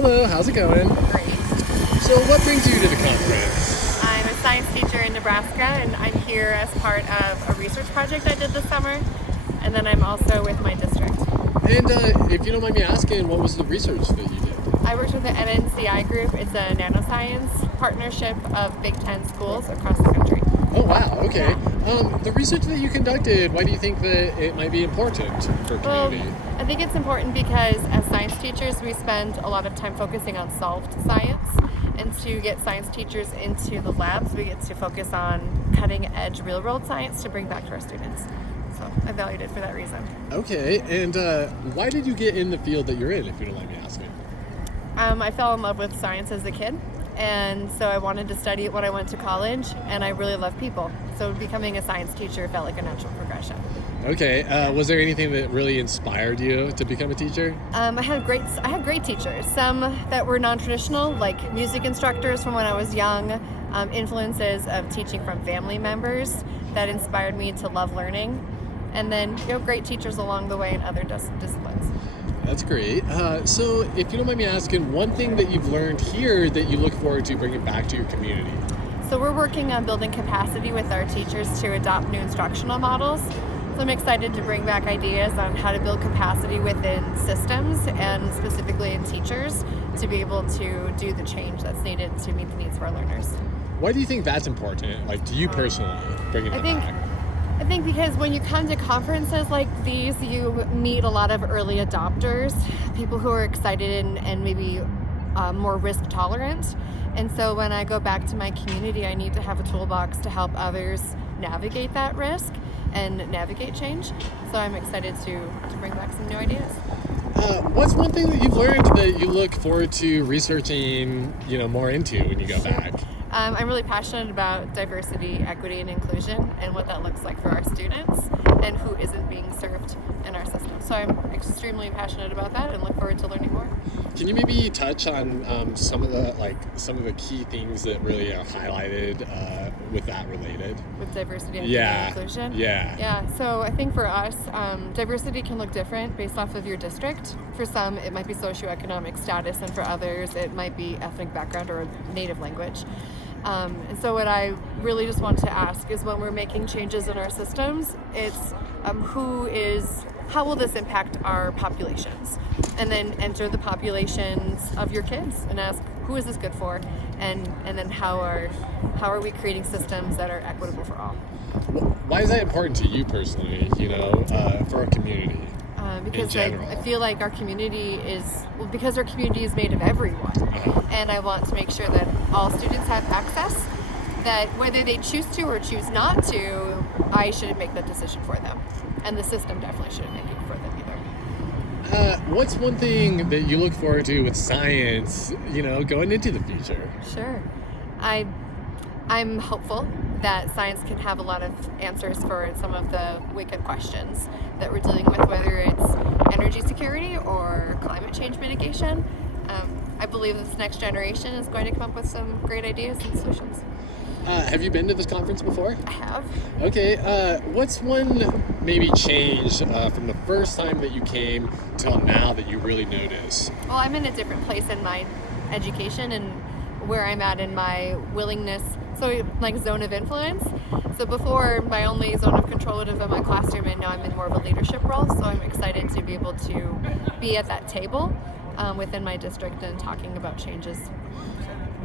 Hello, how's it going? Great. So what brings you to the conference? I'm a science teacher in Nebraska, and I'm here as part of a research project I did this summer, and then I'm also with my district. And if you don't mind me asking, what was the research that you did? I worked with the nsta group. It's a nanoscience partnership of Big Ten schools across the country. Oh, wow, okay. The research that you conducted, why do you think that it might be important for community? Well, I think it's important because as science teachers, we spend a lot of time focusing on solved science. And to get science teachers into the labs, we get to focus on cutting edge real world science to bring back to our students. So I valued it for that reason. Okay, and why did you get in the field that you're in, if you don't mind me asking? I fell in love with science as a kid, and so I wanted to study it when I went to college, and I really love people. So becoming a science teacher felt like a natural progression. Okay, was there anything that really inspired you to become a teacher? I had great teachers. Some that were non-traditional, like music instructors from when I was young, influences of teaching from family members that inspired me to love learning, and then great teachers along the way in other disciplines. That's great. So if you don't mind me asking, one thing that you've learned here that you look forward to bringing back to your community? So we're working on building capacity with our teachers to adopt new instructional models. So I'm excited to bring back ideas on how to build capacity within systems and specifically in teachers to be able to do the change that's needed to meet the needs of our learners. Why do you think that's important, like to you personally, bringing it back? I think because when you come to conferences like these, you meet a lot of early adopters, people who are excited and maybe more risk tolerant. And so when I go back to my community, I need to have a toolbox to help others navigate that risk and navigate change. So I'm excited to bring back some new ideas. What's one thing that you've learned that you look forward to researching, more into when you go back? I'm really passionate about diversity, equity, and inclusion and what that looks like for our students and who isn't being served in our system. So I'm extremely passionate about that and look forward to learning more. Can you maybe touch on some of the key things that really are highlighted with that related? With diversity, equity, and inclusion? Yeah. So I think for us, diversity can look different based off of your district. For some, it might be socioeconomic status, and for others, it might be ethnic background or native language. And so what I really just want to ask is when we're making changes in our systems, it's how will this impact our populations? And then enter the populations of your kids and ask, who is this good for? And then how are we creating systems that are equitable for all? Why is that important to you personally, for our community? Because I feel like our community is made of everyone. And I want to make sure that all students have access, that whether they choose to or choose not to, I shouldn't make that decision for them. And the system definitely shouldn't make it for them either. What's one thing that you look forward to with science, going into the future? Sure. I'm hopeful that science can have a lot of answers for some of the wicked questions that we're dealing with, whether it's energy security or climate change mitigation. I believe this next generation is going to come up with some great ideas and solutions. Have you been to this conference before? I have. Okay, what's one maybe change from the first time that you came till now that you really notice? Well, I'm in a different place in my education and where I'm at in my willingness, so like zone of influence. So before, my only zone of control would have been my classroom, and now I'm in more of a leadership role, so I'm excited to be able to be at that table within my district and talking about changes.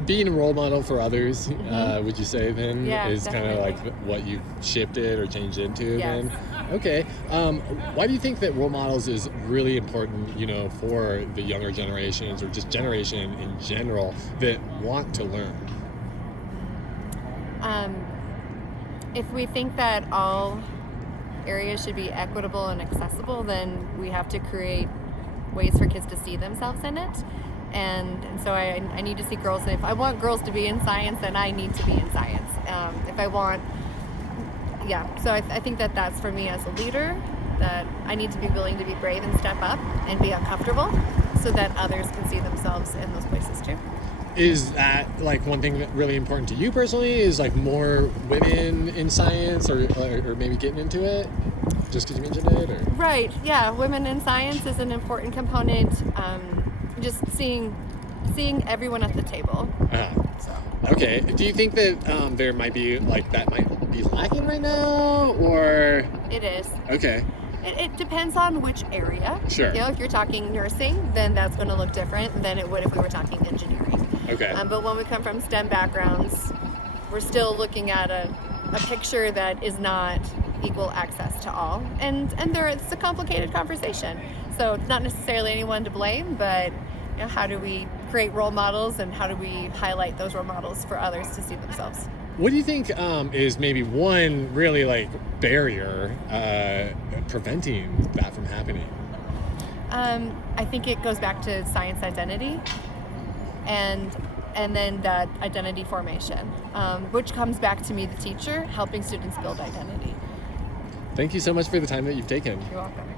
Being a role model for others, would you say then, is kind of like what you've shifted or changed into then? Okay. Why do you think that role models is really important, for the younger generations or just generation in general that want to learn? If we think that all areas should be equitable and accessible, then we have to create ways for kids to see themselves in it. And so I need to see girls. And if I want girls to be in science, then I need to be in science. So I think that that's for me as a leader, that I need to be willing to be brave and step up and be uncomfortable so that others can see themselves in those places too. Is that like one thing that really important to you personally, is like more women in science or maybe getting into it? Just because you mentioned it? Or? Right, yeah. Women in science is an important component. Just seeing seeing everyone at the table. Okay. Do you think that there might be that might be lacking right now, or? It is. Okay. It depends on which area. Sure. If you're talking nursing, then that's going to look different than it would if we were talking engineering. Okay. But when we come from STEM backgrounds, we're still looking at a picture that is not equal access to all, and it's a complicated conversation. So it's not necessarily anyone to blame, but how do we create role models, and how do we highlight those role models for others to see themselves? What do you think is maybe one really barrier preventing that from happening? I think it goes back to science identity, and then that identity formation, which comes back to me, the teacher, helping students build identity. Thank you so much for the time that you've taken. You're welcome.